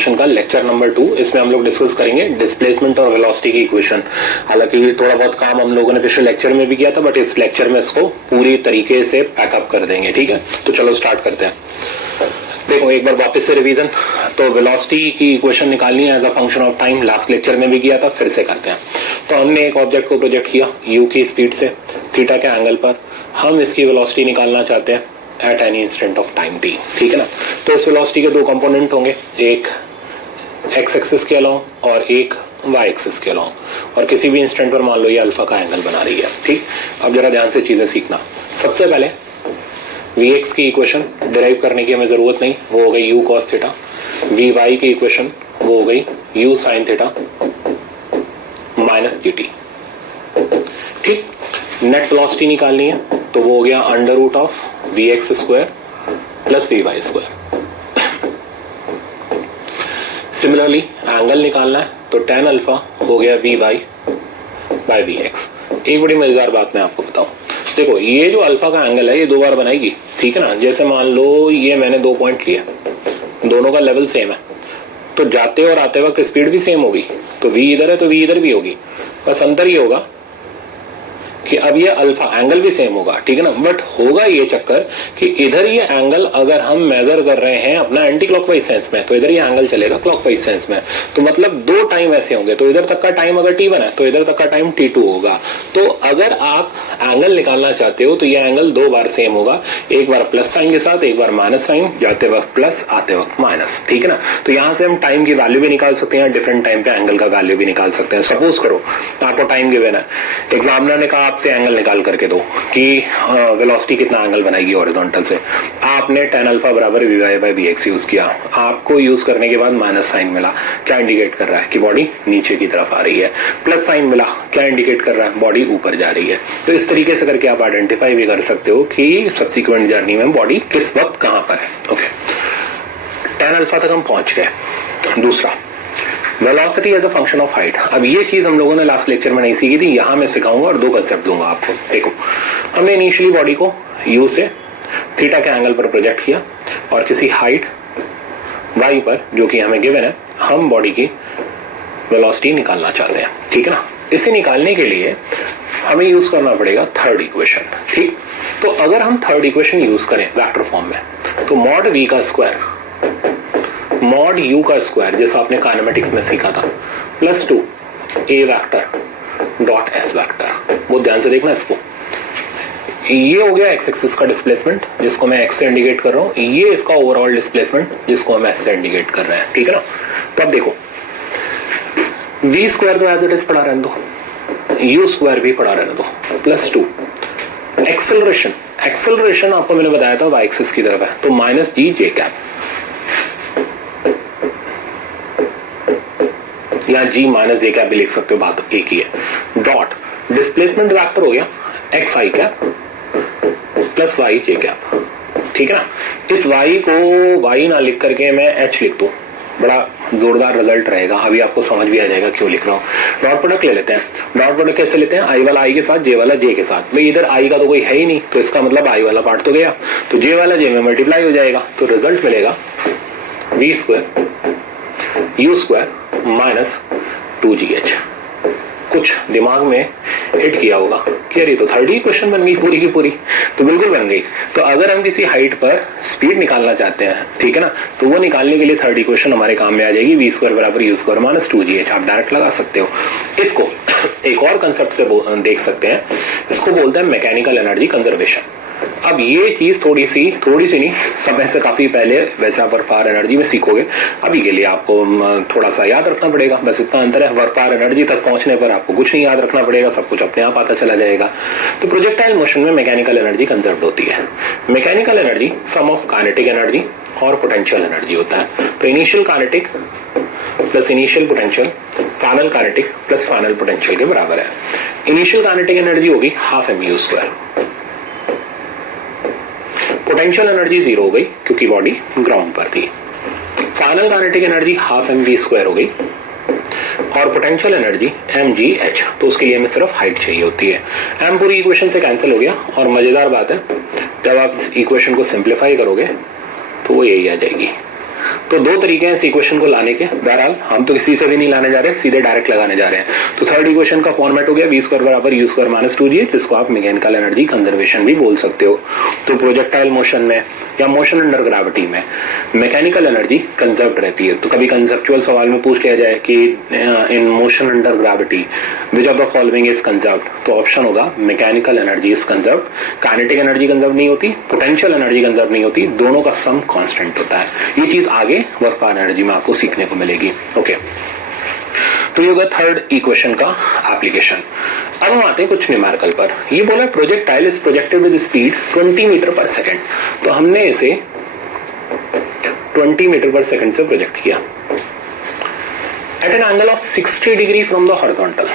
Question का lecture number 2। इसमें हम लोग डिस्कस करेंगे डिस्प्लेसमेंट और वेलोसिटी की इक्वेशन। हालांकि थोड़ा बहुत काम हम लोगों ने पिछले लेक्चर में भी किया था, बट इस लेक्चर में इसको पूरी तरीके से पैकअप कर देंगे। ठीक है, तो चलो स्टार्ट करते हैं। देखो एक बार वापस से रिवीजन। तो वेलोसिटी की इक्वेशन निकालनी है as a function of time, last lecture में भी किया था, फिर से करते हैं। तो हमने एक ऑब्जेक्ट को प्रोजेक्ट किया u की स्पीड से थीटा के एंगल पर। हम इसकी वेलोसिटी निकालना चाहते हैं at any instant of time t। ठीक है ना। तो इस वेलोसिटी के दो कंपोनेंट होंगे, एक x एक्सिस के अलोंग और एक y एक्सिस के अलोंग, और किसी भी इंस्टेंट पर मान लो ये अल्फा का एंगल बना रही है। ठीक, अब जरा ध्यान से चीजें सीखना। सबसे पहले Vx की इक्वेशन डिराइव करने की हमें जरूरत नहीं, वो हो गई u cos थीटा। Vy की इक्वेशन वो हो गई u sin theta minus dt। ठीक, नेट वेलोसिटी निकालनी है तो वो हो गया under root of Vx square plus Vy square. Similarly angle निकालना है तो tan अल्फा हो गया Vy बाय Vx। एक बड़ी मजेदार बात मैं आपको बताऊं, देखो ये जो अल्फा का एंगल है ये दो बार बनाएगी। ठीक है ना। जैसे मान लो ये मैंने 2 पॉइंट लिए, दोनों का लेवल सेम है, तो जाते और आते वक्त स्पीड भी सेम होगी। तो v इधर है तो v इधर भी होगी, बस अंतर ये होगा कि अब ये अल्फा एंगल भी सेम होगा। ठीक है ना। बट होगा ये चक्कर कि इधर ये एंगल अगर हम मेजर कर रहे हैं अपना एंटी क्लॉकवाइज सेंस में, तो इधर ये एंगल चलेगा क्लॉकवाइज सेंस में। तो मतलब दो टाइम ऐसे होंगे, तो इधर तक का टाइम अगर t1 है तो इधर तक का टाइम t2 होगा। तो अगर आप एंगल निकालना चाहते हो तो ये एंगल दो बार सेम होगा, एक बार प्लस साइन के साथ, एक बार माइनस साइन, जाते वक्त प्लस आते वक्त माइनस। ठीक है ना। तो यहां से हम टाइम की वैल्यू भी निकाल सकते हैं, डिफरेंट टाइम पे एंगल का वैल्यू भी निकाल सकते हैं। सपोज करो आपको टाइम गिवन है, एग्जामिनर ने कहा आपसे एंगल निकाल करके दो कि वेलोसिटी कितना एंगल बनाएगी हॉरिजॉन्टल से। आपने tan अल्फा बराबर Vy बाय Vx यूज किया, आपको यूज करने के बाद माइनस साइन मिला, क्या इंडिकेट कर रहा है कि बॉडी नीचे की तरफ आ रही है। प्लस साइन मिला, क्या इंडिकेट कर रहा है बॉडी ऊपर जा रही है। तो इस तरीके से करके आप आइडेंटिफाई भी कर सकते हो कि सब्सिक्वेंट जर्नी में बॉडी किस वक्त कहां पर है। ओके, tan अल्फा तक हम पहुंच गए। दूसरा velocity as a function of height. अब ये चीज हम लोगों ने लास्ट लेक्चर में नहीं सीखी थी, यहां मैं सिखाऊंगा और दो कंसेप्ट दूंगा आपको। देखो हमने इनिशियली बॉडी को u से थीटा के एंगल पर प्रोजेक्ट किया और किसी हाइट y पर जो कि हमें गिवन है, हम बॉडी की वेलोसिटी निकालना चाहते हैं। ठीक है ना। इसे निकालने के लिए हमें यूज करना पड़ेगा थर्ड इक्वेशन। ठीक, तो अगर हम थर्ड इक्वेशन यूज करें वेक्टर फॉर्म में, तो मॉड v का स्क्वायर मॉड u का स्क्वायर जैसा आपने काइनेमेटिक्स में सीखा था, plus 2 a vector dot s vector. बहुत ध्यान से देखना इसको। ये हो गया x एक्सिस का डिस्प्लेसमेंट जिसको मैं x से इंडिकेट कर रहा हूं, ये इसका ओवरऑल डिस्प्लेसमेंट जिसको हम s से इंडिकेट कर रहे हैं। ठीक है ना। तो अब देखो v स्क्वायर तो एज इट इज पड़ा रहने दो, u स्क्वायर भी पड़ा रहने दो, प्लस 2 एक्सेलरेशन। एक्सेलरेशन आपको मैंने बताया था y एक्सिस की तरफ है, तो माइनस g j कैप या g माइनस जे कैप भी लिख सकते हो, बात एक ही है। डॉट डिस्प्लेसमेंट वेक्टर हो गया एक्स आई कैप प्लस वाई जे कैप। ठीक है ना। इस y को y ना लिख करके मैं h लिख दूं, बड़ा जोरदार रिजल्ट रहेगा। अभी आपको समझ भी आ जाएगा क्यों लिख रहा हूं। डॉट प्रोडक्ट ले लेते हैं। डॉट प्रोडक्ट कैसे लेते हैं, i वाला i के साथ, j वाला j के साथ। भाई इधर i का तो कोई है ही नहीं, तो इसका मतलब i वाला पार्ट तो गया, तो j वाला j में मल्टीप्लाई हो जाएगा, तो रिजल्ट मिलेगा v square u square minus 2gh। कुछ दिमाग में हिट किया होगा कि अरे तो थर्ड इक्वेशन बन गई पूरी की पूरी, तो बिल्कुल बन गई। तो अगर हम किसी हाइट पर स्पीड निकालना चाहते हैं, ठीक है ना, तो वो निकालने के लिए थर्ड इक्वेशन हमारे काम में आ जाएगी, v स्क्वायर बराबर u स्क्वायर माइनस 2gh। आप डायरेक्ट लगा सकते हो। इसको एक और कंसेप्ट से देख सकते हैं, इसको बोलते हैं मैकेनिकल एनर्जी कंजर्वेशन। अब ये चीज थोड़ी सी नहीं, समय से काफी पहले वैसे आप वर्क पावर एनर्जी में सीखोगे, अभी के लिए आपको थोड़ा सा याद रखना पड़ेगा, बस इतना अंतर है। वर्क पावर एनर्जी तक पहुंचने पर आपको कुछ नहीं याद रखना पड़ेगा, सब कुछ अपने आप आता चला जाएगा। तो प्रोजेक्टाइल मोशन में मैकेनिकल एनर्जी कंजर्व होती है। Mechanical energy sum of kinetic energy और पोटेंशियल एनर्जी होता है। तो initial kinetic plus initial potential final kinetic plus final potential के बराबर है। इनिशियल काइनेटिक एनर्जी होगी half mv square, potential energy 0 हो गई क्योंकि बॉडी ग्राउंड पर थी। Final kinetic energy half mv square हो गई और पोटेंशियल एनर्जी mgh, तो उसके लिए हमें सिर्फ हाइट चाहिए होती है। m पूरी इक्वेशन से कैंसिल हो गया, और मजेदार बात है जब आप इस इक्वेशन को सिंप्लीफाई करोगे तो वो यही आ जाएगी, तो दो तरीके हैं इस इक्वेशन को लाने के। बहरहाल हम तो किसी से भी नहीं लाने जा रहे, सीधे डायरेक्ट लगाने जा रहे हैं। तो थर्ड इक्वेशन का फॉर्मेट हो गया v स्क्वायर बराबर u स्क्वायर माइनस 2g, जिसको आप मैकेनिकल एनर्जी कंजर्वेशन भी बोल सकते हो। तो प्रोजेक्टाइल मोशन में या मोशन अंडर ग्रेविटी में मैकेनिकल एनर्जी कंजर्व्ड रहती है। तो कभी कंसेप्चुअल सवाल में पूछ लिया जाए कि in motion under gravity which of the following is conserved, तो ऑप्शन होगा mechanical energy is conserved. Kinetic energy conserve नहीं होती, पोटेंशियल एनर्जी कंजर्व नहीं होती, दोनों का सम कांस्टेंट होता है। ये चीज आगे वर्क पावर एनर्जी में आपको सीखने को मिलेगी। ओके, तो ये होगा थर्ड इक्वेशन का एप्लीकेशन। अब हम आते हैं कुछ न्यूमेरिकल पर। ये बोला projectile is projected with speed 20 metre per second, तो हमने इसे 20 मीटर पर सेकेंड से प्रोजेक्ट किया at an angle of 60 degree from the horizontal.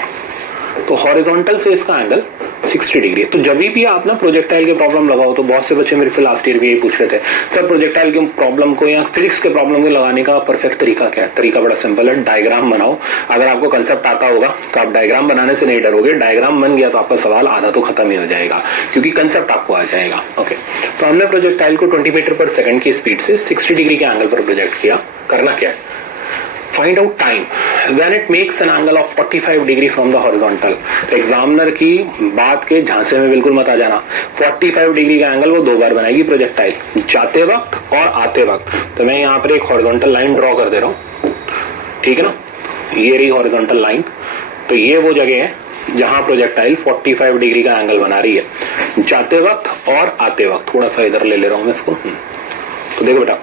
तो हॉरिजॉन्टल से इसका एंगल 60 डिग्री है। तो जब भी आप ना प्रोजेक्टाइल के प्रॉब्लम लगाओ, तो बहुत से बच्चे मेरे से लास्ट ईयर भी यही पूछ रहे थे, सर प्रोजेक्टाइल के प्रॉब्लम को या फिजिक्स के प्रॉब्लम को लगाने का परफेक्ट तरीका क्या है? तरीका बड़ा सिंपल है, डायग्राम बनाओ। अगर आपको कंसेप्ट आता होगा तो आप डायग्राम बनाने से नहीं डरोगे, डायग्राम बन गया तो आपका सवाल आधा तो खत्म ही हो जाएगा, क्योंकि कंसेप्ट आपको आ जाएगा। ओके, तो हमने प्रोजेक्टाइल को 20 मीटर पर सेकंड की स्पीड से 60 डिग्री के एंगल पर प्रोजेक्ट किया। करना क्या है? Find out time when it makes an angle of 45 degree from the horizontal. Examiner की बात के झांसे में बिल्कुल मत आ जाना। 45 डिग्री का एंगल वो दो बार बनाएगी प्रोजेक्टाइल, जाते वक्त और आते वक्त। तो मैं यहाँ पर एक हॉरिजॉन्टल लाइन ड्रॉ कर दे रहा हूँ, ठीक है ना, ये रही हॉरिजॉन्टल लाइन। तो ये वो जगह है जहां प्रोजेक्टाइल 45 डिग्री का एंगल बना रही है, जाते वक्त और आते वक्त। थोड़ा सा इधर ले रहा हूं मैं इसको। तो देखो बेटा,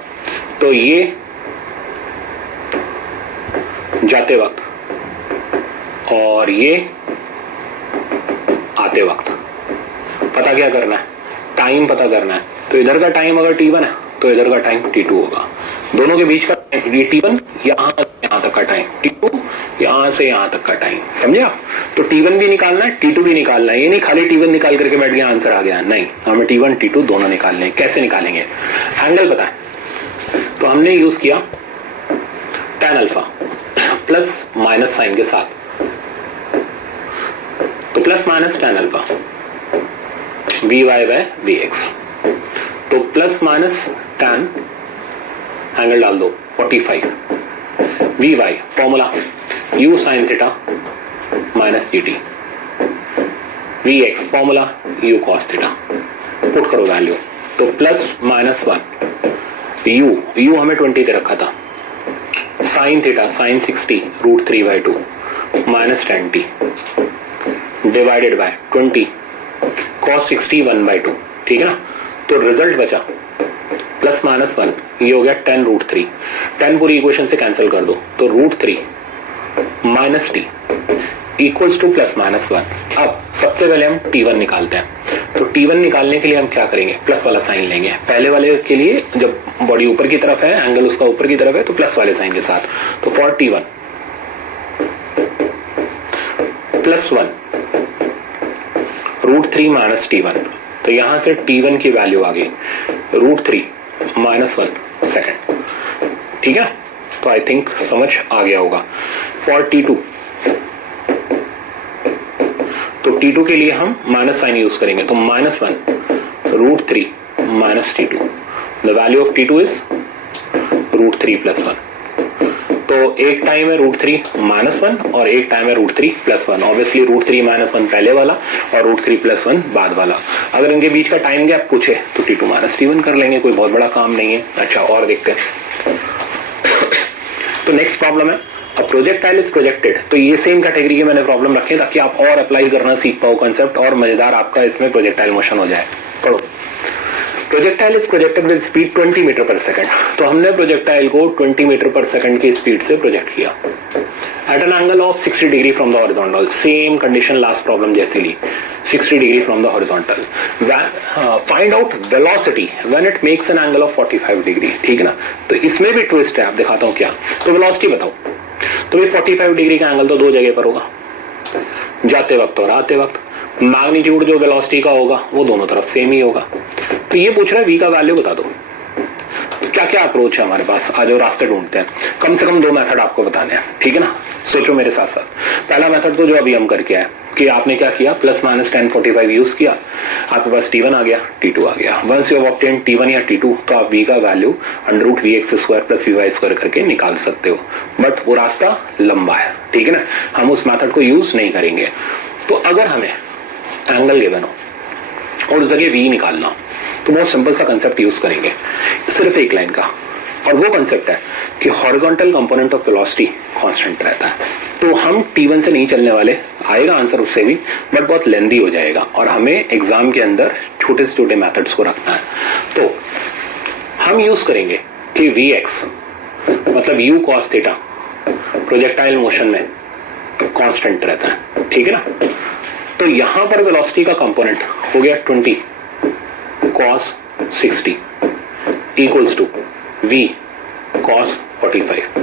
तो ये जाते वक्त और ये आते वक्त। पता क्या करना है? टाइम पता करना है। तो इधर का टाइम अगर t1 है तो इधर का टाइम t2 होगा। दोनों के बीच का ये t1 यहां तक का टाइम, t2 यहां से यहां तक का टाइम। समझे आप? तो t1 भी निकालना है, t2 भी निकालना है। ये नहीं खाली t1 निकाल करके बैठ गया आंसर आ गया, नहीं, हमें t1 t2 दोनों निकालने हैं। कैसे निकालेंगे? एंगल पता है तो हमने यूज किया tan alpha plus minus sine के साथ। तो plus minus tan alpha V Y by V X. तो प्लस माइनस tan एंगल डाल दो 45 V Y, formula u sine theta minus G T, V X formula u cos theta. Put करो value. तो plus minus 1 u हमें 20 दे रखा था, sine theta sine 60 √3/2 minus 10t divided by 20 cos 60 1/2, ठीक है ना। तो रिजल्ट बचा प्लस माइनस 1, ये हो गया 10 √3। 10 पूरी इक्वेशन से कैंसिल कर दो, तो √3 minus t equals two plus minus 1। अब सबसे पहले हम t1 निकालते हैं। तो t1 निकालने के लिए हम क्या करेंगे? प्लस वाला साइन लेंगे। पहले वाले के लिए जब बॉडी ऊपर की तरफ है, एंगल उसका ऊपर की तरफ है, तो प्लस वाले साइन के साथ। तो for t1 plus 1 √3 minus t1। तो यहां से t1 की वैल्यू आ गई √3 माइनस 1 सेकेंड, ठीक है। तो आई थिंक समझ आ गया होगा। फॉर t2, तो t2 के लिए हम माइनस साइन यूज करेंगे। तो minus 1 √3 minus t2। The value of t2 is √3 plus 1। तो एक टाइम है √3 माइनस 1 और एक टाइम है √3 प्लस 1। ऑब्वियसली √3 माइनस 1 पहले वाला और √3 प्लस 1 बाद वाला। अगर इनके बीच का टाइम गैप पूछे तो t2 माइनस t1 कर लेंगे, कोई बहुत बड़ा काम नहीं है। अच्छा, और देखते हैं। तो नेक्स्ट प्रॉब्लम है, अब प्रोजेक्टाइल इज प्रोजेक्टेड। तो ये सेम कैटेगरी के मैंने प्रॉब्लम रखे ताकि आप और अप्लाई करना सीख पाओ कंसेप्ट, और मजेदार आपका इसमें प्रोजेक्टाइल मोशन हो जाए। पढ़ो। Projectile is projected with speed 20 metre per second. तो हमने प्रोजेक्टाइल को 20 मीटर पर सेकंड की स्पीड से प्रोजेक्ट किया at an angle of 60 degree from the horizontal. Same condition last problem जैसी ली, 60 degree from the horizontal. Find out velocity when it makes an angle of 45 degree, ठीक है ना। तो इसमें भी ट्विस्ट है, आप दिखाता हूं क्या। तो वेलोसिटी बताओ। तो भाई 45 डिग्री का एंगल तो दो जगह पर होगा, जाते वक्त और आते वक्त। मैग्नीट्यूड जो वेलोसिटी का होगा वो दोनों तरफ सेम ही होगा। तो ये पूछ रहा है v का वैल्यू बता दो। तो क्या क्या अप्रोच है हमारे पास, आज वो रास्ते ढूंढते हैं। कम से कम 2 मेथड आपको बताने हैं, ठीक है ना। सोचो मेरे साथ साथ। पहला मेथड तो जो अभी हम करके आए कि आपने क्या किया, ±1045 यूज किया, आपके पास T1 आ गया, T2 आ गया। Once you have obtained T1 या T2 तो आप V का वैल्यू √Vx² + Vy² करके निकाल सकते हो, बट वो रास्ता लंबा है, ठीक है ना, हम उस मेथड को यूज नहीं करेंगे। तो अगर हमें एंगल गिवन हो और उस जगह V निकालना हो तो बहुत सिंपल सा कंसेप्ट यूज करेंगे, सिर्फ एक लाइन का, और वो कंसेप्ट है कि horizontal component of velocity constant रहता है। तो हम T1 से नहीं चलने वाले, आएगा आंसर उससे भी, बट बहुत लेंदी हो जाएगा और हमें एग्जाम के अंदर छोटे से छोटे मेथड्स को रखना है। तो हम यूज करेंगे कि Vx मतलब u cos theta projectile motion में कांस्टेंट रहता है, ठीक है ना। तो यहां पर वेलोसिटी का कंपोनेंट हो गया 20 cos 60 equals to V cos 45।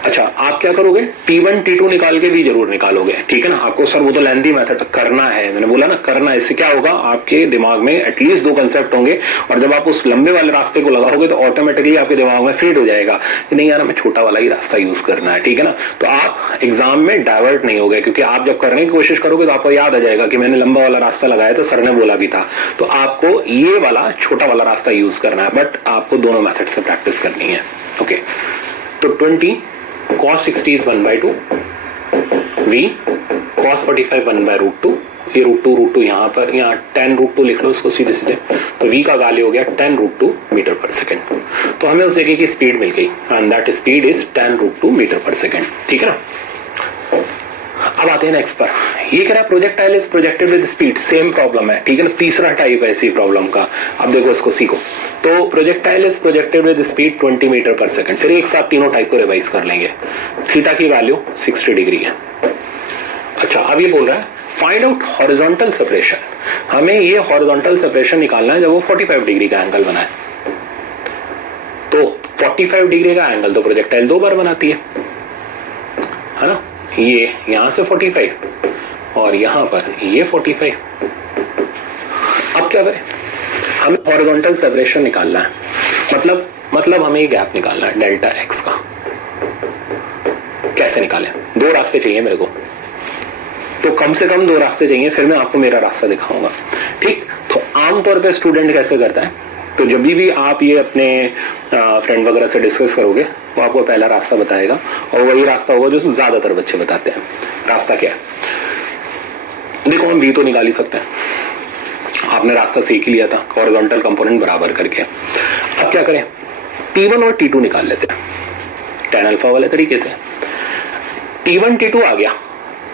अच्छा, आप क्या करोगे, T1 T2 निकाल के भी जरूर निकालोगे, ठीक है ना। आपको सर वो तो लेंथी मेथड करना है, मैंने बोला ना करना है। इससे क्या होगा, आपके दिमाग में एटलीस्ट 2 कंसेप्ट होंगे, और जब आप उस लंबे वाले रास्ते को लगाओगे तो ऑटोमेटिकली आपके दिमाग में फीड हो जाएगा कि नहीं यार हमें छोटा वाला ही रास्ता यूज करना है, ठीक है ना। तो आप एग्जाम में डाइवर्ट नहीं होगे, क्योंकि आप जब करने की कोशिश करोगे तो आपको याद आ जाएगा कि मैंने लंबा वाला रास्ता लगाया तो सर ने बोला भी था। तो आपको ये वाला छोटा वाला रास्ता यूज करना है, बट आपको दोनों मेथड से प्रैक्टिस करनी है। ओके, तो 20 cos 60 is 1/2, V cos 45 1/√2, ये √2 यहाँ पर, यहाँ 10√2 लिख लो उसको सीधे सीधे। तो V का वैल्यू हो गया 10√2 मीटर पर सेकेंड। तो हमें उस जगह की स्पीड मिल गई, and that speed is 10√2 metre per second, ठीक है ना। अब आते हैं नेक्स्ट पर, ये कह रहा है projectile is projected with speed, same problem है, ठीक है ना, तीसरा टाइप है इसी प्रॉब्लम का। अब देखो इसको सीखो। तो projectile is projected with speed 20 metre per second. फिर एक साथ तीनों टाइप को रिवाइज कर लेंगे। थीटा की वैल्यू 60 डिग्री है। अच्छा, अब ये बोल रहा है फाइंड आउट हॉरिजॉन्टल सेपरेशन। हमें ये हॉरिजॉन्टल सेपरेशन निकालना है जब वो 45 डिग्री का एंगल बनाए। तो 45 डिग्री का एंगल तो प्रोजेक्टाइल 2 बार बनाती है ना। ये यहां से 45 और यहां पर ये 45। अब क्या करें, हमें हॉरिजॉन्टल सेपरेशन निकालना है, मतलब हमें ये गैप निकालना है डेल्टा एक्स का। कैसे निकालें, 2 रास्ते चाहिए मेरे को, तो कम से कम 2 रास्ते चाहिए, फिर मैं आपको मेरा रास्ता दिखाऊंगा, ठीक। तो आमतौर पे स्टूडेंट कैसे करता है, तो जब भी आप ये अपने फ्रेंड वगैरह से डिस्कस करोगे वो आपको पहला रास्ता बताएगा, और वही रास्ता होगा जो ज्यादातर बच्चे बताते हैं। रास्ता क्या है, देखो हम V तो निकाल ही सकते हैं, आपने रास्ता सीख लिया था हॉरिजॉन्टल कंपोनेंट बराबर करके। अब क्या करें, T1 और T2 निकाल लेते हैं tan अल्फा वाले तरीके से। T1 T2 आ गया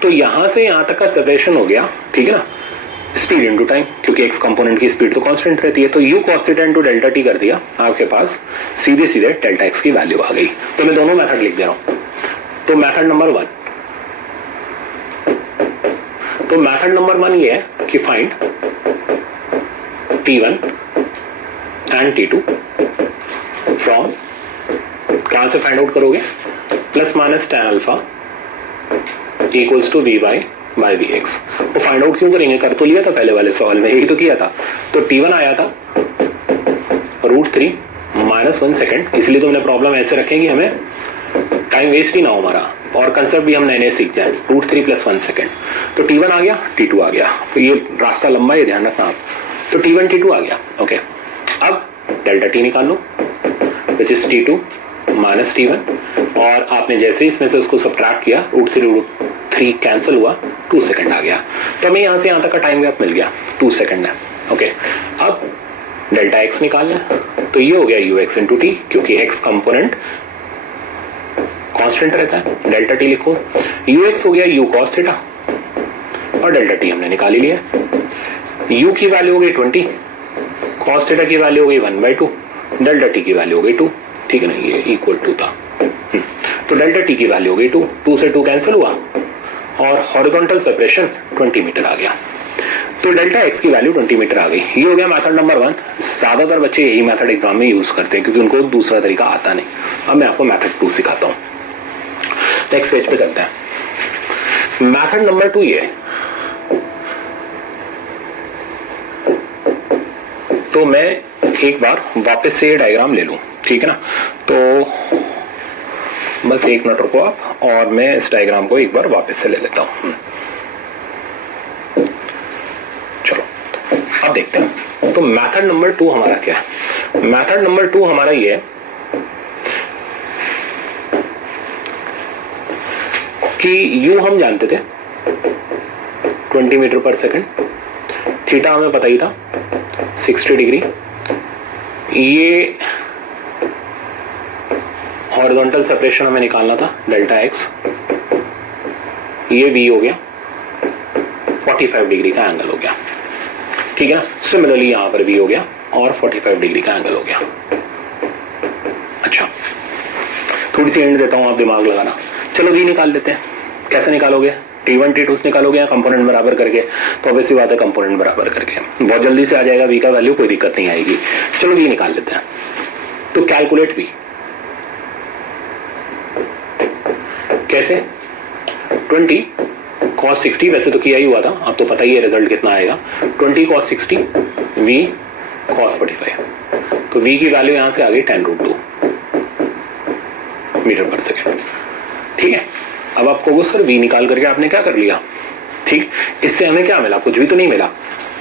तो यहां से यहां तक का सेपरेशन हो गया, ठीक है ना, स्पीड इनटू टाइम, क्योंकि x कंपोनेंट की स्पीड तो कांस्टेंट रहती है। तो u cos theta into delta t कर दिया, आपके पास सीधे सीधे डेल्टा x की वैल्यू आ गई। तो मैं दोनों मेथड लिख दे रहा हूं। तो मेथड नंबर 1, तो मेथड नंबर 1 ये है कि find T1 and T2 from, कहां से फाइंड आउट करोगे, ± tan alpha equals to Vy by Vx। वो फाइंड आउट क्यों करेंगे, कर तो लिया था पहले वाले सवाल में, यही तो किया था। तो T1 आया था √3 -1 सेकेंड, इसलिए तो हमने प्रॉब्लम ऐसे रखेंगे हमें टाइम वेस्ट ही ना हो हमारा, और कंसेप्ट भी हम नए नए सीख जाए। √3 + 1 सेकेंड, तो T1 आ गया, T2 आ गया। तो ये रास्ता लंबा है, ध्यान रखना आप। तो T1 T2 आ गया, ओके। अब डेल्टा t निकाल लो, विच इज T2 - T1, और आपने जैसे ही इसमें से उसको सब्ट्रैक्ट किया, √3 कैंसिल हुआ, 2 सेकंड आ गया। तो हमें यहां से यहां तक का टाइम गैप मिल गया, 2 सेकंड है, ओके। अब डेल्टा x निकालना है, तो ये हो गया ux × t, क्योंकि x कंपोनेंट कांस्टेंट रहता है। डेल्टा t लिखो, ux हो गया u cos थीटा, और डेल्टा t हमने निकाल ही लिया। u की वैल्यू हो गई 20, cos थीटा की वैल्यू हो गई 1/2, डेल्टा t की वैल्यू हो गई 2, ठीक है ना, ये इक्वल टू था। तो डेल्टा t की वैल्यू हो गई 2, 2 से 2 कैंसिल हुआ, और हॉरिजॉन्टल सेपरेशन 20 मीटर आ गया। तो डेल्टा x की वैल्यू 20 मीटर आ गई। ये हो गया मेथड नंबर 1। ज्यादातर बच्चे यही मेथड एग्जाम में यूज करते हैं, क्योंकि उनको दूसरा तरीका आता नहीं। अब मैं आपको मेथड 2 सिखाता हूं। नेक्स्ट पेज पे चलते हैं। मेथड नंबर 2 ये, तो मैं एक बार वापस से ये डायग्राम ले लूं, ठीक है ना। तो बस एक मिनट रुको आप, और मैं इस डायग्राम को एक बार वापस से ले लेता हूं। चलो अब देखते हैं। तो मेथड नंबर 2 हमारा क्या है? मेथड नंबर 2 हमारा ये है कि यू हम जानते थे 20 मीटर पर सेकंड, थीटा हमें पता ही था 60 डिग्री, ये हॉरिजॉन्टल सेपरेशन हमें निकालना था डेल्टा एक्स, ये वी हो गया, 45 डिग्री का एंगल हो गया, ठीक है ना। सिमिलरली यहां पर भी हो गया और 45 डिग्री का एंगल हो गया। अच्छा, थोड़ी सी एंड देता हूं, आप दिमाग लगाना। चलो वी निकाल लेते हैं। कैसे निकालोगे? T1 T2 निकालोगे या कंपोनेंट बराबर करके? तो ऑब्वियस सी बात है कंपोनेंट बराबर करके, बहुत जल्दी से आ जाएगा वी का वैल्यू, कोई दिक्कत नहीं आएगी। चलो वी निकाल लेते हैं। तो कैलकुलेट वी कैसे? 20 cos 60, वैसे तो किया ही हुआ था, अब तो पता ही है रिजल्ट कितना आएगा। 20 cos 60 v cos 45, तो v की वैल्यू यहां से आ गई 10√2 मीटर पर सेकेंड, ठीक है। अब आप कहोगे सर v निकाल करके आपने क्या कर लिया? ठीक, इससे हमें क्या मिला? कुछ भी तो नहीं मिला,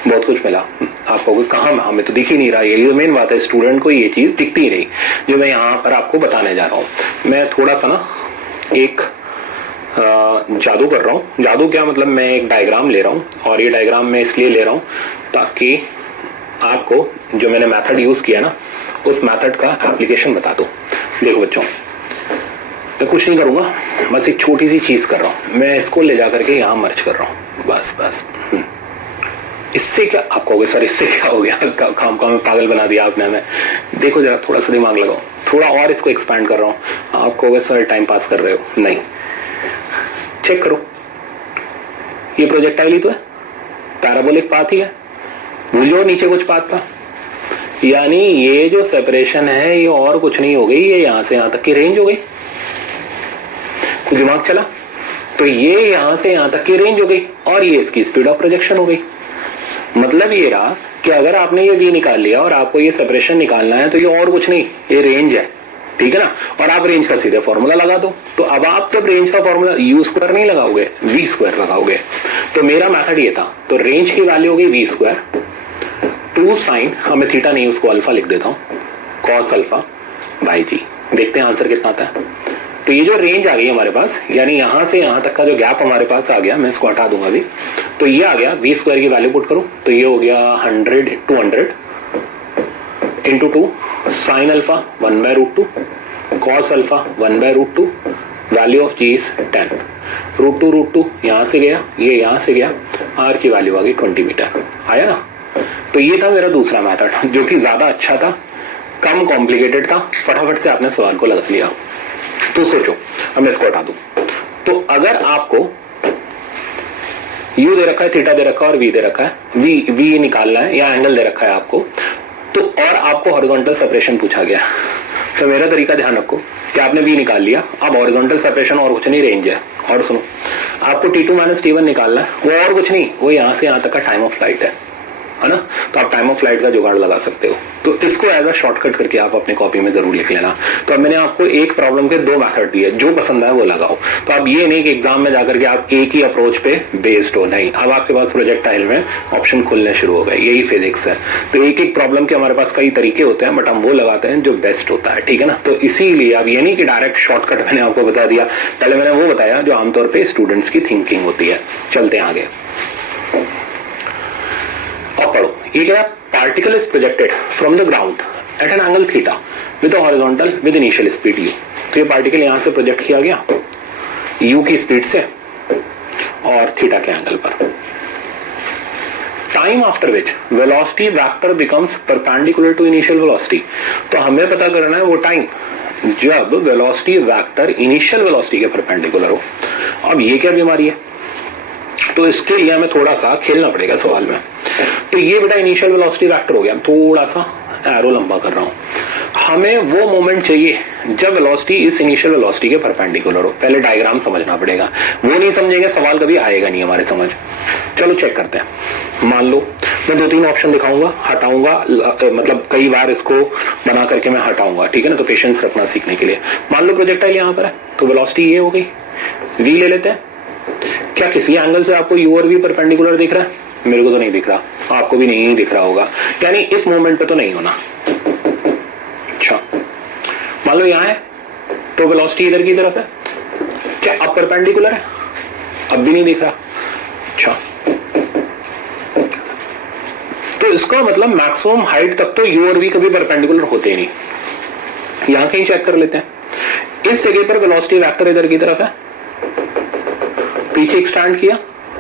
बहुत कुछ मिला। आप कहोगे कहां, हमें तो दिख ही नहीं रहा। यही मेन बात है, स्टूडेंट को ये चीज दिखती ही नहीं जो मैं यहां पर आपको बताने जा रहा हूं। मैं थोड़ा सा ना एक जादू कर रहा हूं। जादू क्या मतलब, मैं एक डायग्राम ले रहा हूं, और ये डायग्राम मैं इसलिए ले रहा हूं ताकि आपको जो मैंने मेथड यूज किया ना, उस मेथड का एप्लीकेशन बता दूं। देखो बच्चों, मैं कुछ नहीं करूंगा, बस एक छोटी सी चीज कर रहा हूं। मैं इसको ले जाकर के यहां मर्ज कर रहा हूं, बस। इससे क्या, आप कहोगे सर इससे क्या हो गया, काम में पागल बना दिया आपने हमें। देखो जरा, थोड़ा सा दिमाग लगाओ, थोड़ा और इसको एक्सपैंड कर रहा हूं। आप कहोगे सर टाइम पास कर रहे हो, नहीं, चेक करो, ये प्रोजेक्टाइल ही तो है, पैराबोलिक पाथ ही है, भूल जाओ नीचे कुछ पाथ था। यानी ये जो सेपरेशन है ये और कुछ नहीं हो गई, ये यहां से यहां तक की रेंज हो गई। कुछ दिमाग चला? तो ये यहां से यहां तक की रेंज हो गई, और ये इसकी स्पीड ऑफ प्रोजेक्शन हो गई। मतलब ये रहा कि अगर आपने ये v निकाल लिया और आपको ये सेपरेशन निकालना है, तो ये और कुछ नहीं, ये रेंज है, ठीक है ना। और आप रेंज का सीधे फॉर्मूला लगा दो। तो अब आप जब रेंज का फॉर्मूला u स्क्वायर नहीं लगाओगे, v स्क्वायर लगाओगे। तो मेरा मेथड ये था, तो रेंज की वैल्यू होगी v स्क्वायर 2 साइन, हमें थीटा नहीं उसको अल्फा लिख देता हूं, कॉस अल्फा बाई जी। देखते हैं आंसर कितना आता है। तो ये जो रेंज आ गई हमारे पास, यानी यहां से यहां तक का जो गैप हमारे पास आ गया, मैं इसको हटा दूंगा अभी। तो ये आ गया, v स्क्वायर की वैल्यू पुट करो, तो ये हो गया 200 इंटू 2 sine alpha 1/√2 cos alpha 1/√2, value of G is 10, √2 यहां से गया, ये यहां से गया, r की वैल्यू आ गई 20 मीटर। आया ना। तो ये था मेरा दूसरा मेथड, जो कि ज्यादा अच्छा था, कम कॉम्प्लिकेटेड था, फटाफट से आपने सवाल को लगा लिया। तो सोचो, अब मैं इसको हटा दूं। तो अगर आपको u दे रखा है, थीटा दे रखा है और v दे रखा है, v निकालना है या एंगल दे रखा है आपको, तो और आपको हॉरिजॉन्टल सेपरेशन पूछा गया, तो मेरा तरीका ध्यान रखो कि आपने v निकाल लिया, अब हॉरिजॉन्टल सेपरेशन और कुछ नहीं, रेंज है। और सुनो, आपको T2 - T1 निकालना है, वो और कुछ नहीं, वो यहां से यहां तक का टाइम ऑफ फ्लाइट है ना। तो आप टाइम ऑफ फ्लाइट का जुगाड़ लगा सकते हो। तो इसको एज अ शॉर्टकट करके आप अपनी कॉपी में जरूर लिख लेना। तो अब मैंने आपको एक प्रॉब्लम के 2 मेथड दिए, जो पसंद आए वो लगाओ। तो अब ये नहीं कि एग्जाम में जाकर के आप एक ही अप्रोच पे बेस्ड हो, नहीं, अब आपके पास प्रोजेक्टाइल में ऑप्शन खुलने शुरू हो गए। यही फिजिक्स है। तो एक एक प्रॉब्लम के हमारे पास कई तरीके होते हैं, बट हम वो लगाते हैं जो बेस्ट होता है, ठीक है ना। तो इसीलिए अब ये नहीं कि डायरेक्ट शॉर्टकट मैंने आपको बता दिया, पहले मैंने वो बताया जो आमतौर पर स्टूडेंट्स की थिंकिंग होती है। चलते हैं आगे, अब पढ़ो। ये क्या, particle is projected from the ground eight an angle theta with horizontal with initial speed u। तो ये पार्टिकल यहां से प्रोजेक्ट किया गया u की स्पीड से और थीटा के एंगल पर। Time after which velocity vector becomes perpendicular to initial velocity. तो हमें पता करना है वो टाइम जब वेलोसिटी वेक्टर इनिशियल वेलोसिटी के परपेंडिकुलर हो। अब ये क्या बीमारी है, तो इसके लिए हमें थोड़ा सा खेलना पड़ेगा सवाल में। तो ये बेटा इनिशियल वेलोसिटी वेक्टर हो गया, थोड़ा सा एरो लंबा कर रहा हूं। हमें वो मोमेंट चाहिए जब वेलोसिटी इस इनिशियल वेलोसिटी के परपेंडिकुलर हो। पहले डायग्राम समझना पड़ेगा, वो नहीं समझेंगे सवाल कभी आएगा नहीं हमारे समझ। चलो चेक करते हैं। मान लो मैं 2-3 ऑप्शन दिखाऊंगा, हटाऊंगा, मतलब कई बार इसको बना करके मैं हटाऊंगा, ठीक है ना। तो पेशेंस रखना सीखने के लिए। मान लो प्रोजेक्टाइल यहां पर है, तो वेलोसिटी ये हो गई, v ले लेते हैं। क्या किसी एंगल से आपको u और v परपेंडिकुलर दिख रहा है? मेरे को तो नहीं दिख रहा, आपको भी नहीं दिख रहा होगा, यानी इस मोमेंट पे तो नहीं होना। अच्छा, मान लो यहां है तो वेलोसिटी इधर की तरफ है, क्या अब परपेंडिकुलर है? अब भी नहीं दिख रहा। अच्छा, तो इसका मतलब मैक्सिमम हाइट तक तो u और v कभी परपेंडिकुलर होते ही नहीं। यहां कहीं चेक कर लेते हैं। इस जगह पर वेलोसिटी वेक्टर इधर की तरफ है, पीछे एक्सटेंड किया,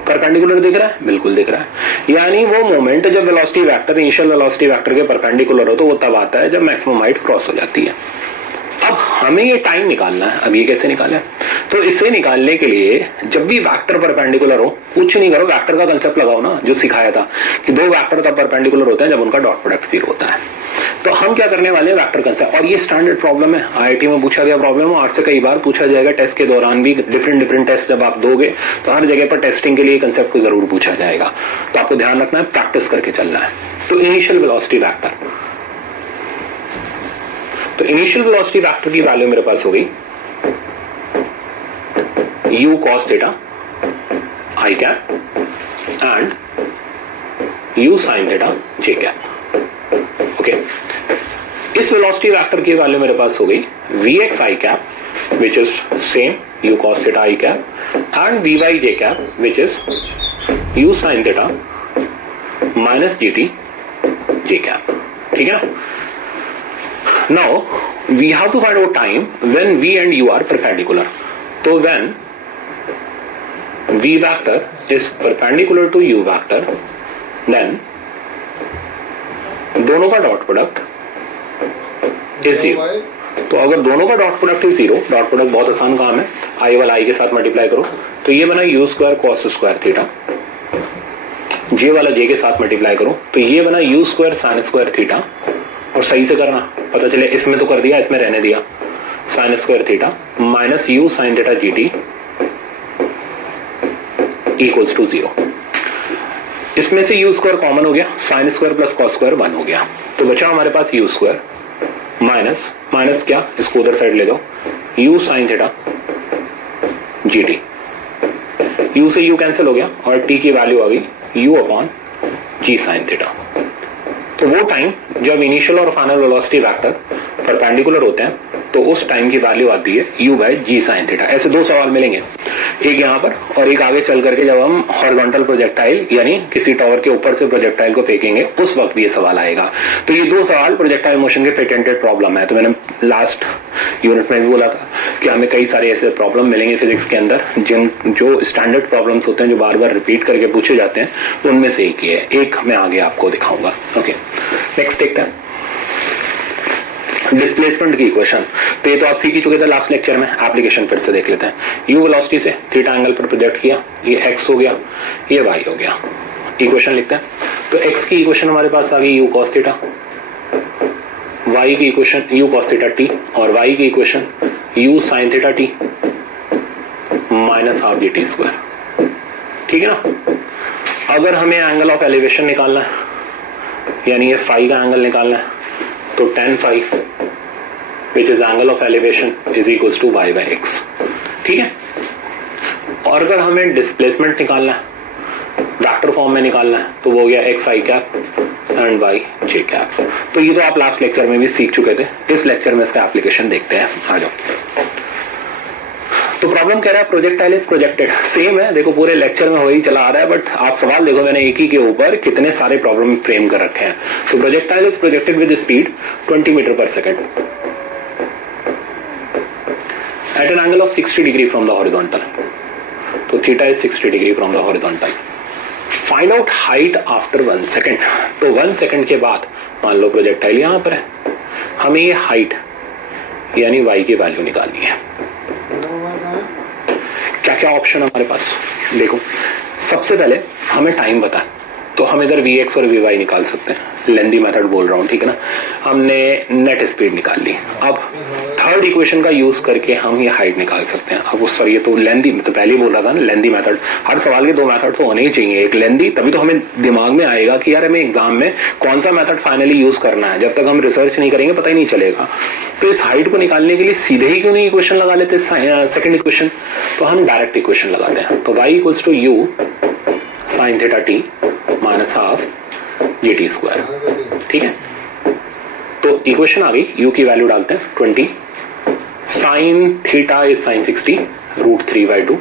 परपेंडिकुलर दिख रहा है? बिल्कुल दिख रहा है। यानी वो मोमेंट जब velocity vector initial velocity vector के परपेंडिकुलर हो तो वो तब आता है जब मैक्सिमम हाइट क्रॉस हो जाती है। अब हमें ये टाइम निकालना है। अब ये कैसे निकालें? तो इसे निकालने के लिए जब भी वेक्टर परपेंडिकुलर हो, कुछ नहीं करो, वेक्टर का कंसेप्ट लगाओ ना, जो सिखाया था कि दो वेक्टर तब परपेंडिकुलर होते हैं जब उनका डॉट प्रोडक्ट 0 होता है। तो हम क्या करने वाले हैं, वेक्टर कंसेप्ट। और ये स्टैंडर्ड प्रॉब्लम है, आईआईटी में पूछा गया प्रॉब्लम है, आपसे कई बार पूछा जाएगा टेस्ट के दौरान भी। डिफरेंट टेस्ट जब आप दोगे तो हर जगह पर टेस्टिंग के लिए कंसेप्ट को जरूर पूछा जाएगा। तो आपको ध्यान रखना है, प्रैक्टिस करके चलना है। तो इनिशियल वेलोसिटी वेक्टर, तो इनिशियल वेलोसिटी वेक्टर की वैल्यू मेरे पास हो गई u cos theta i cap and u sin theta j cap. Okay, इस वेलोसिटी वेक्टर की वैल्यू मेरे पास हो गई vx i cap which is same u cos theta i cap and vy j cap which is u sin theta minus gt j cap. ठीक है ना। Now we have to find out time when v and u are perpendicular. So when v vector is perpendicular to u vector, then दोनों का dot product is 0। तो अगर दोनों का dot product is 0, dot product बहुत आसान काम है, i वाला i के साथ मल्टीप्लाई करो तो ये बना u square cos square theta, j वाला j के साथ मल्टीप्लाई करो तो ये बना u square sin square theta. और सही से करना, पता चले इसमें तो कर दिया, इसमें रहने दिया, sine square theta minus u sine theta g t equals to 0। इसमें से यू स्क्वायर कॉमन हो गया, sine square plus cos square 1 हो गया, तो बचा हमारे पास यू स्क्वायर माइनस माइनस क्या, इसको उधर साइड ले जाओ, u sine theta g t. U से यू कैंसिल हो गया और टी की वैल्यू आ गई u upon g sine theta. तो वो टाइम जब इनिशियल और फाइनल वेलोसिटी वेक्टर परपेंडिकुलर होते हैं तो उस टाइम की वैल्यू आती है u बाय जी साइन थीटा। ऐसे दो सवाल मिलेंगे, एक यहाँ पर और एक आगे चल करके जब हम हॉरिजॉन्टल प्रोजेक्टाइल यानी किसी टावर के ऊपर से प्रोजेक्टाइल को फेंकेंगे उस वक्त भी ये सवाल आएगा। तो ये दो सवाल प्रोजेक्टाइल मोशन के पेटेंटेड प्रॉब्लम है। तो मैंने लास्ट यूनिट में भी बोला था कि हमें कई सारे ऐसे प्रॉब्लम मिलेंगे फिजिक्स के अंदर जो स्टैंडर्ड प्रॉब्लम्स होते हैं, जो बार बार रिपीट करके पूछे जाते हैं, उनमें से एक ही है। एक मैं आगे आपको दिखाऊंगा। ओके, नेक्स्ट देखते हैं डिस्प्लेसमेंट की इक्वेशन। तो ये तो आप सीख ही चुके थे लास्ट लेक्चर में, एप्लीकेशन फिर से देख लेते हैं। u वेलोसिटी से थीटा एंगल पर प्रोजेक्ट किया, ये x हो गया, ये y हो गया। इक्वेशन लिखते हैं। तो x की इक्वेशन हमारे पास आ गई u cos थीटा, y की equation u cos theta t और y की equation u sin theta t minus half gt square. ठीक है ना। अगर हमें एंगल ऑफ एलिवेशन निकालना है यानी ये फाई का एंगल निकालना है तो tan phi which is angle of elevation is equals to y by x। ठीक है। और अगर हमें डिस्प्लेसमेंट निकालना है, वेक्टर फॉर्म में निकालना है, तो वो हो गया x i cap and y j cap. तो ये तो आप लास्ट लेक्चर में भी सीख चुके थे। इस लेक्चर में इसका एप्लीकेशन देखते हैं। आ जाओ। तो प्रॉब्लम कह रहा है प्रोजेक्टाइल इज प्रोजेक्टेड। सेम है, देखो पूरे लेक्चर में वही चला आ रहा है, बट आप सवाल देखो मैंने एक ही के ऊपर कितने सारे प्रॉब्लम फ्रेम कर रखे हैं। तो projectile is projected with speed 20 metre per second at an angle of 60 degree from the horizontal. तो theta is 60 degree from the horizontal. Find out height after 1 second. तो 1 सेकेंड के बाद मान लो प्रोजेक्टाइल यहां पर है, हमें ये हाइट यानी y की वैल्यू निकालनी है। क्या क्या ऑप्शन है हमारे पास, देखो सबसे पहले हमें टाइम पता है तो हम इधर vx और vy निकाल सकते हैं। लेंदी मेथड बोल रहा हूँ, ठीक है ना। हमने नेट स्पीड निकाल ली। अब थर्ड इक्वेशन का यूज करके हम ये हाइट निकाल सकते हैं। अब उस सर ये तो लेंदी, तो पहले ही बोल रहा था ना लेंदी मेथड। हर सवाल के दो मेथड तो होने ही चाहिए, एक लेंदी, तभी तो हमें दिमाग में आएगा कि यार हमें एग्जाम में कौन सा मेथड फाइनली यूज करना है। जब तक हम रिसर्च नहीं करेंगे पता ही नहीं चलेगा। तो इस हाइट को निकालने के लिए सीधे ही क्यों नहीं इक्वेशन लगा लेते सेकंड इक्वेशन, तो हम डायरेक्ट इक्वेशन लगाते हैं। तो y equals to u sine theta t minus half g t square, ठीक है। तो इक्वेशन आ गई, u की वैल्यू डालते हैं 20, sine theta is sine 60 √3/2,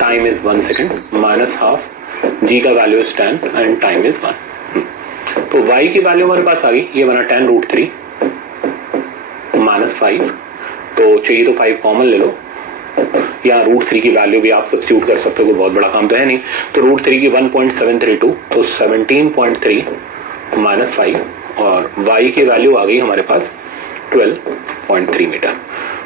time is 1 second, minus half, g का value is 10 and time is 1। तो y की वैल्यू हमारे पास आ गई, ये बना 10 √3 माइनस 5, तो चाहिए तो 5 कॉमन ले लो, या √3 की वैल्यू भी आप सब्स्टिट्यूट कर सकते हो, कोई बहुत बड़ा काम तो है नहीं। तो √3 की 1.732, तो 17.3 माइनस 5, और y की वैल्यू आ गई हमारे पास 12.3 मीटर।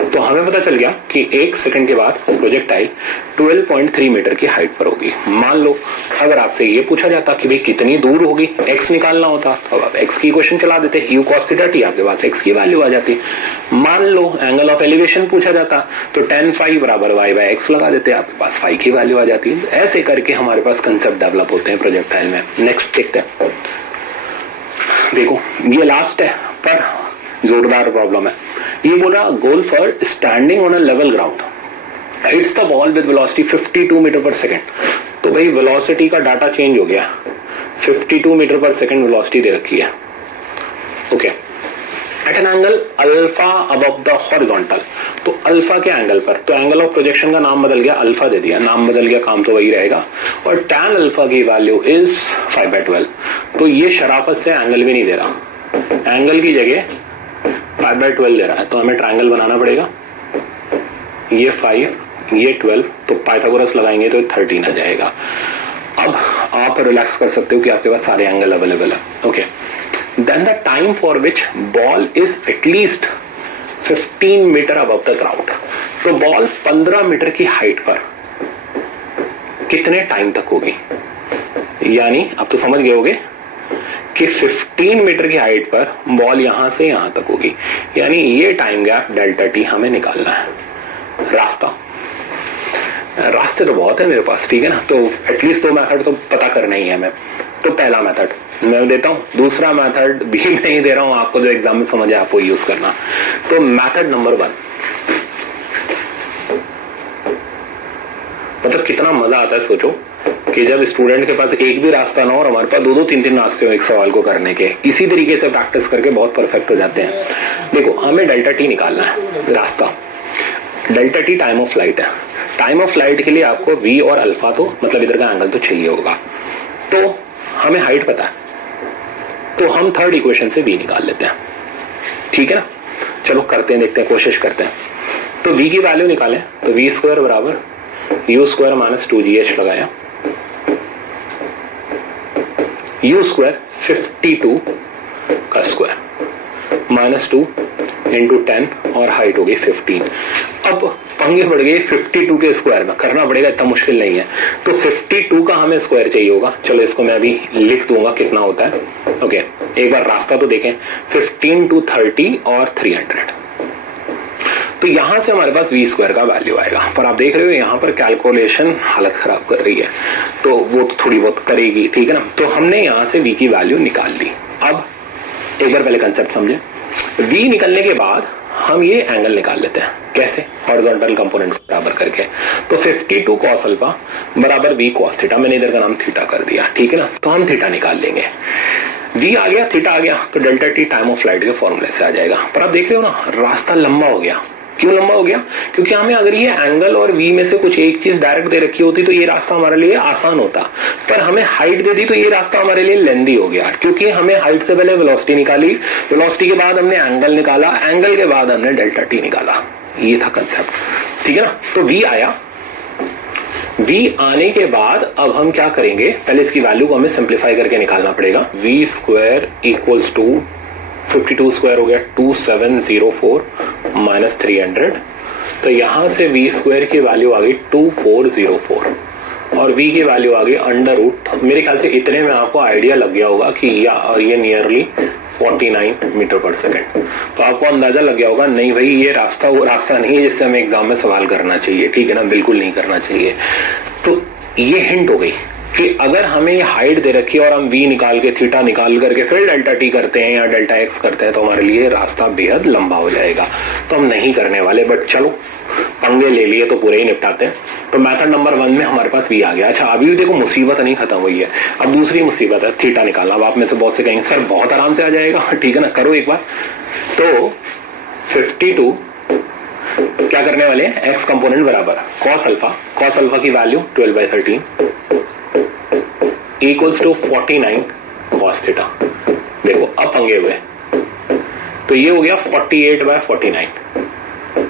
तो हमें पता चल गया कि 1 सेकंड के बाद प्रोजेक्टाइल 12.3 मीटर की हाइट पर होगी। मान लो अगर आपसे ये पूछा जाता कि भाई कितनी दूर होगी, x निकालना होता, तो अब x की इक्वेशन चला देते, u cos थीटा t, आपके पास x की वैल्यू आ जाती। मान लो एंगल ऑफ एलिवेशन पूछा जाता, तो tan phi बराबर y/x लगा देते, आपके पास phi की वैल्यू आ जाती। ऐसे करके हमारे पास कंसेप्ट डेवलप होते हैं प्रोजेक्टाइल में। नेक्स्ट देखते हैं, देखो ये लास्ट है पर जोरदार प्रॉब्लम है। ये बोल रहा golfer standing on a level ground, hits the ball with velocity 52 metre per second. तो भाई वेलोसिटी का डाटा चेंज हो गया, 52 मीटर पर सेकेंड वेलोसिटी दे रखी है, okay, at an angle alpha above the horizontal. तो अल्फा के एंगल पर, तो एंगल ऑफ प्रोजेक्शन का नाम बदल गया, अल्फा दे दिया, नाम बदल गया, काम तो वही रहेगा। और टैन अल्फा की वैल्यू इज 5/12। तो ये शराफत से एंगल भी नहीं दे रहा, एंगल की जगह 5/12 दे रहा है। तो हमें ट्रायंगल बनाना पड़ेगा, ये 5 ये 12, तो पाइथागोरस लगाएंगे तो 13 आ जाएगा। अब आप रिलैक्स कर सकते हो कि आपके पास सारे एंगल अवेलेबल है, okay. Then the time for which ball is at least 15 metre above the ground. तो बॉल 15 मीटर की हाइट पर कितने टाइम तक होगी, यानी अब तो समझ गए होगे कि 15 मीटर की हाइट पर बॉल यहां से यहां तक होगी, यानी ये टाइम गैप डेल्टा टी हमें निकालना है। रास्ते तो बहुत है मेरे पास, ठीक है ना, तो एटलीस्ट 2 मेथड तो पता करना ही है हमें। तो पहला मेथड मैं देता हूं, दूसरा मेथड भी नहीं दे रहा हूं आपको, जो एग्जाम में समझ है आपको यूज करना। तो मेथड नंबर 1, मतलब कितना मजा आता है सोचो कि जब स्टूडेंट के पास एक भी रास्ता ना हो और हमारे पास 2-2, 3-3 रास्ते हो एक सवाल को करने के। इसी तरीके से प्रैक्टिस करके बहुत परफेक्ट हो जाते हैं। देखो हमें डेल्टा टी निकालना है, रास्ता delta T time of flight है। टाइम ऑफ फ्लाइट के लिए आपको v और अल्फा, तो मतलब इधर का एंगल तो चाहिए होगा। तो हमें हाइट पता है, तो हम थर्ड इक्वेशन से v निकाल लेते हैं, ठीक है ना। चलो करते हैं, देखते हैं, कोशिश करते हैं। तो v की वैल्यू निकालें, तो v² बराबर u² माइनस 2gh लगाया, u² 52 का स्क्वायर माइनस 2 इंटू 10 और हाइट हो गई 15। अब पंगे बढ़ गए 52 के स्क्वायर में, करना पड़ेगा, इतना मुश्किल नहीं है। तो 52 का हमें स्क्वायर चाहिए होगा। चलो इसको मैं अभी लिख दूंगा कितना होता है, ओके। एक बार रास्ता तो देखें, 15 to 30 और 300। तो यहां से हमारे पास v² का वैल्यू आएगा, पर आप देख रहे हो यहां पर कैलकुलेशन हालत खराब कर रही है, तो वो तो थोड़ी बहुत करेगी, ठीक है ना। तो हमने यहां से v की वैल्यू निकाल ली। अब एक बार पहले कंसेप्ट समझे, v निकलने के बाद हम ये एंगल निकाल लेते हैं, कैसे, हॉरिजॉन्टल कंपोनेंट को बराबर करके। तो 52 cos अल्फा बराबर v cos थीटा, मैंने इधर का नाम थीटा कर दिया, ठीक है ना। तो हम थीटा निकाल लेंगे, v आ गया, थीटा आ गया, तो delta T time of flight के फॉर्मूले से आ जाएगा। पर आप देख रहे हो ना, रास्ता लंबा हो गया। क्यों लंबा हो गया? क्योंकि हमें अगर ये एंगल और v में से कुछ एक चीज डायरेक्ट दे रखी होती तो ये रास्ता हमारे लिए आसान होता, पर हमें हाइट दे दी तो ये रास्ता हमारे लिए लेंदी हो गया। क्योंकि हमें हाइट से पहले वेलोसिटी निकाली, वेलोसिटी के बाद हमने एंगल निकाला, एंगल के बाद हमने डेल्टा टी निकाला। ये था कंसेप्ट, ठीक है ना। तो v आया, v आने के बाद अब हम क्या करेंगे, पहले इसकी वैल्यू को हमें सिंप्लीफाई करके निकालना पड़ेगा। v² इक्वल्स टू 52 स्क्वायर हो गया 2704 माइनस 300, तो यहां से v² की वैल्यू आ गई 2404। और v की वैल्यू आ गई अंडर रूट, मेरे ख्याल से इतने में आपको आइडिया लग गया होगा कि ये नियरली 49 मीटर पर सेकेंड। तो आपको अंदाजा लग गया होगा नहीं भाई ये रास्ता वो रास्ता नहीं है जिससे हमें एग्जाम में सवाल करना चाहिए, ठीक है ना, बिल्कुल नहीं करना चाहिए। तो ये हिंट हो गई कि अगर हमें ये हाइट दे रखी है और हम v निकाल के थीटा निकाल करके फिर डेल्टा t करते हैं या डेल्टा x करते हैं तो हमारे लिए रास्ता बेहद लंबा हो जाएगा, तो हम नहीं करने वाले। बट चलो पंगे ले लिए तो पूरे ही निपटाते हैं। तो मेथड नंबर 1 में हमारे पास v आ गया। अच्छा अभी भी देखो मुसीबत नहीं खत्म हुई है, अब दूसरी मुसीबत है थीटा निकालना। अब आप में से बहुत से कहेंगे सर बहुत आराम से आ जाएगा, ठीक है ना, करो एक बार। तो 52 क्या करने वाले हैं, x कंपोनेंट बराबर cos अल्फा की value 12/13 equals to 49 cos theta. देखो अब पंगे हुए, तो ये हो गया 48/49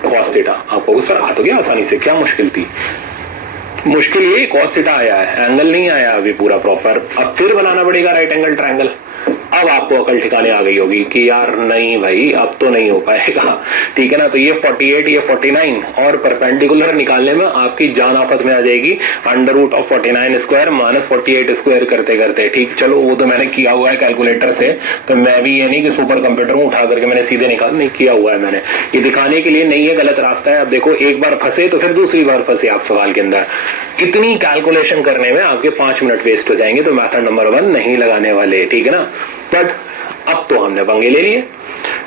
cos थीटा। आपको सर आ तो गया आसानी से, क्या मुश्किल थी? मुश्किल ये cos थीटा आया है, एंगल नहीं आया अभी पूरा प्रॉपर। अब फिर बनाना पड़ेगा राइट एंगल ट्रायंगल। अब आपको अकल ठिकाने आ गई होगी कि यार नहीं भाई अब तो नहीं हो पाएगा, ठीक है ना। तो ये 48 ये 49 और परपेंडिकुलर निकालने में आपकी जान आफत में आ जाएगी। Under root of 49 square minus 48 square करते करते, ठीक, चलो वो तो मैंने किया हुआ है कैलकुलेटर से, तो मैं भी ये नहीं कि सुपर कंप्यूटर हूं उठा करके मैंने सीधे निकाल, नहीं किया हुआ है मैंने, ये दिखाने के लिए नहीं है गलत रास्ता है। अब देखो एक बार फंसे तो फिर दूसरी बार फंसे आप सवाल के अंदर, इतनी कैलकुलेशन करने में आपके 5 मिनट वेस्ट हो जाएंगे। तो मेथड नंबर 1 नहीं लगाने वाले, ठीक है ना। बट अब तो हमने पंगे ले लिए,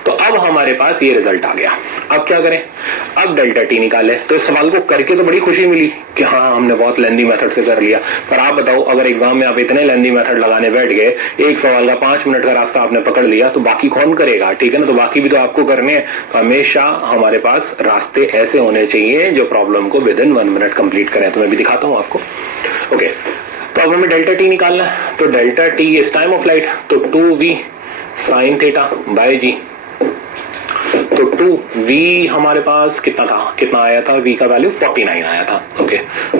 तो अब हमारे पास ये रिजल्ट आ गया। अब क्या करें, अब डेल्टा टी निकाले। तो इस सवाल को करके तो बड़ी खुशी मिली कि हाँ हमने बहुत लेंदी मेथड से कर लिया, पर आप बताओ अगर एग्जाम में आप इतने लेंदी मेथड लगाने बैठ गए, एक सवाल का 5 मिनट का रास्ता आपने पकड़ लिया, तो बाकी कौन करेगा, ठीक है ना। तो बाकी भी तो आपको करने हैं। तो हमेशा हमारे पास रास्ते ऐसे होने चाहिए जो प्रॉब्लम को विद इन 1 मिनट कंप्लीट करें। तो मैं भी दिखाता हूं आपको। ओके, तो अब हमें डेल्टा टी निकालना है। तो delta T is time of light, तो 2v साइन थीटा बाय जी। तो 2v हमारे पास कितना आया था, v का वैल्यू 49 आया था। ओके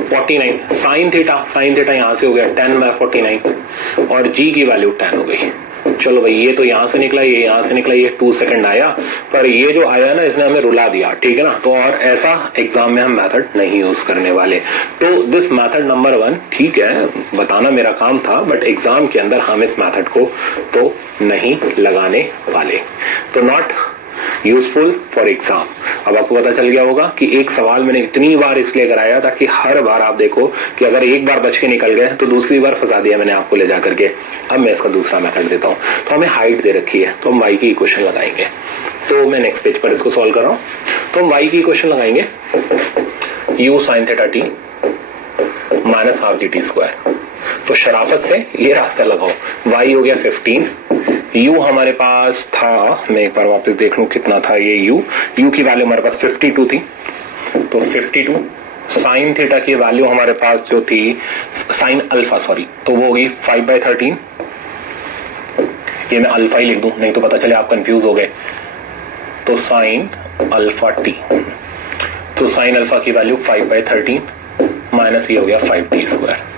49 साइन थीटा यहां से हो गया 10/49 और g की वैल्यू 10 हो गई। चलो भाई ये तो यहां से निकला, ये यहां से निकला, ये 2 सेकंड आया, पर ये जो आया ना इसने हमें रुला दिया, ठीक है ना। तो और ऐसा एग्जाम में हम मेथड नहीं यूज करने वाले। तो दिस मेथड नंबर 1, ठीक है बताना मेरा काम था, बट एग्जाम के अंदर हम इस मेथड को तो नहीं लगाने वाले। तो नॉट यूजफुल फॉर एग्जाम। अब आपको पता चल गया होगा कि एक सवाल मैंने इतनी बार इसलिए कराया ताकि हर बार आप देखो कि अगर एक बार बच के निकल गए तो दूसरी बार फंसा दिया मैंने आपको ले जाकर के। अब मैं इसका दूसरा मेथड देता हूं। तो हमें हाइट दे रखी है, तो हम y की इक्वेशन लगाएंगे। तो मैं नेक्स्ट पेज पर इसको सॉल्व कर रहा हूं। तो हम y की इक्वेशन लगाएंगे u sin theta t minus half dt square. तो शराफत से ये रास्ता लगाओ, y हो गया 15, u हमारे पास था, मैं एक बार वापस देख लूं कितना था ये u की वैल्यू हमारे पास 52 थी। तो 52 साइन थीटा की वैल्यू हमारे पास जो थी साइन अल्फा सॉरी, तो वो होगी 5/13। ये मैं अल्फा ही लिख दूं नहीं तो पता चले आप कंफ्यूज हो गए। तो साइन अल्फा टी, तो साइन अल्फा की वैल्यू 5/13 माइनस ये हो गया 5t स्क्वायर।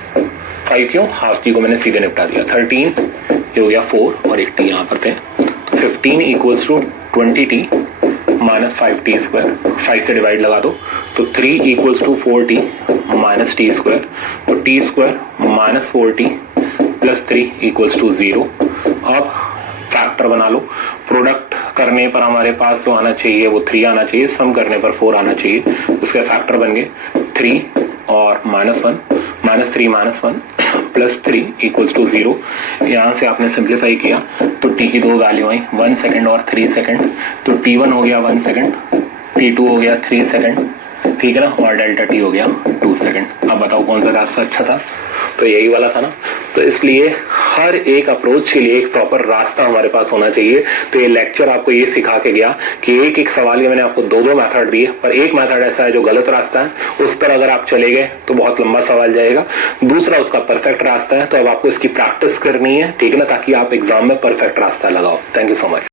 5 क्यों, हाफ टी को मैंने सीधे निपटा दिया। 13 ये हो गया 4 और एक टी यहां पर थे। तो 15 equals to 20t minus 5t square. 5 से डिवाइड लगा दो तो 3 equals to 4t minus t square. तो t square minus 4t plus 3 equals to 0। अब फैक्टर बना लो, प्रोडक्ट करने पर हमारे पास जो आना चाहिए वो 3 आना चाहिए, सम करने पर 4 आना चाहिए। उसके फैक्टर बन गए 3 और -1, -3 -1 प्लस 3 इक्वल्स टू 0। यहां से आपने सिंप्लीफाई किया तो t की 2 वैल्यू आई 1 सेकंड और 3 सेकंड। तो t1 हो गया 1 सेकंड, t2 हो गया 3 सेकंड, ठीक है ना, और डेल्टा t हो गया 2 सेकंड। अब बताओ कौन सा रास्ता अच्छा था, तो यही वाला था ना। तो इसलिए हर एक अप्रोच के लिए एक प्रॉपर रास्ता हमारे पास होना चाहिए। तो ये लेक्चर आपको ये सिखा के गया कि एक एक सवाल के मैंने आपको 2-2 मेथड दिए, पर एक मेथड ऐसा है जो गलत रास्ता है, उस पर अगर आप चले गए तो बहुत लंबा सवाल जाएगा। दूसरा उसका परफेक्ट रास्ता है, तो अब आपको इसकी प्रैक्टिस करनी है, ठीक है ना, ताकि आप एग्जाम में परफेक्ट रास्ता लगाओ। Thank you so much.